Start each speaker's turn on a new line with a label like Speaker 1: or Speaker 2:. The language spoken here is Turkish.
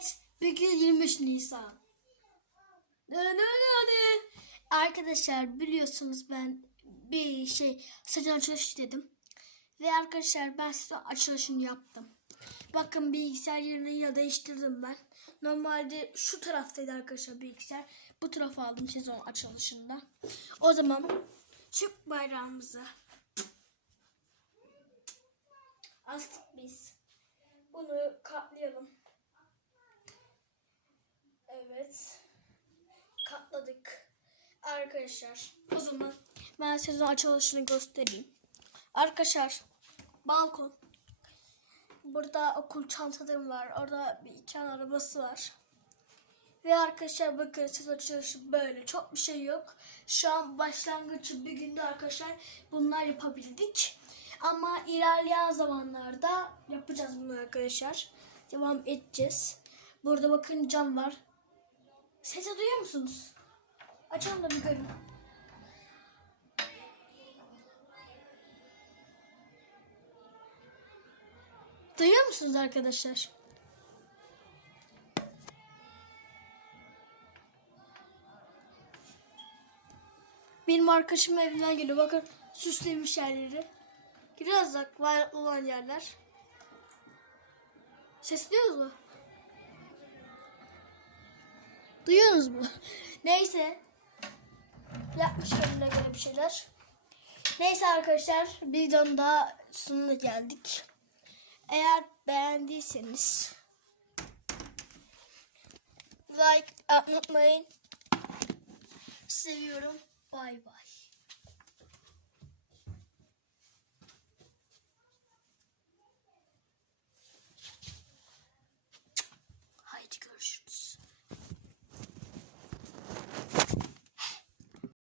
Speaker 1: Evet, bugün 23 Nisan. Ne ne ne ne? Arkadaşlar biliyorsunuz ben bir şey sezon açılış dedim. Ve arkadaşlar ben size açılışını yaptım. Bakın bilgisayar yerini ya değiştirdim ben. Normalde şu taraftaydı arkadaşlar bilgisayar. Bu tarafa aldım sezon açılışında. O zaman Türk bayrağımızı astık biz. Bunu katlayalım. Evet. Katladık. Arkadaşlar o zaman ben size açılışını göstereyim. Arkadaşlar balkon. Burada okul çantalarım var. Orada bir iki arabası var. Ve arkadaşlar bakın siz açılışı böyle. Çok bir şey yok. Şu an başlangıç bir günde arkadaşlar bunlar yapabildik. Ama ilerleyen zamanlarda yapacağız bunu arkadaşlar. Devam edeceğiz. Burada bakın cam var. Sesi duyuyor musunuz? Açalım da bir görün. Duyuyor musunuz arkadaşlar? Benim arkadaşım evinden geliyor. Bakın süslemiş yerleri. Biraz da var olan yerler. Ses duyuyoruz mu? Duyuyorsunuz mu? Neyse. Yapmış kendine göre bir şeyler. Neyse arkadaşlar videonun daha sonuna geldik. Eğer beğendiyseniz like atmayı unutmayın. Seviyorum. Bay bay.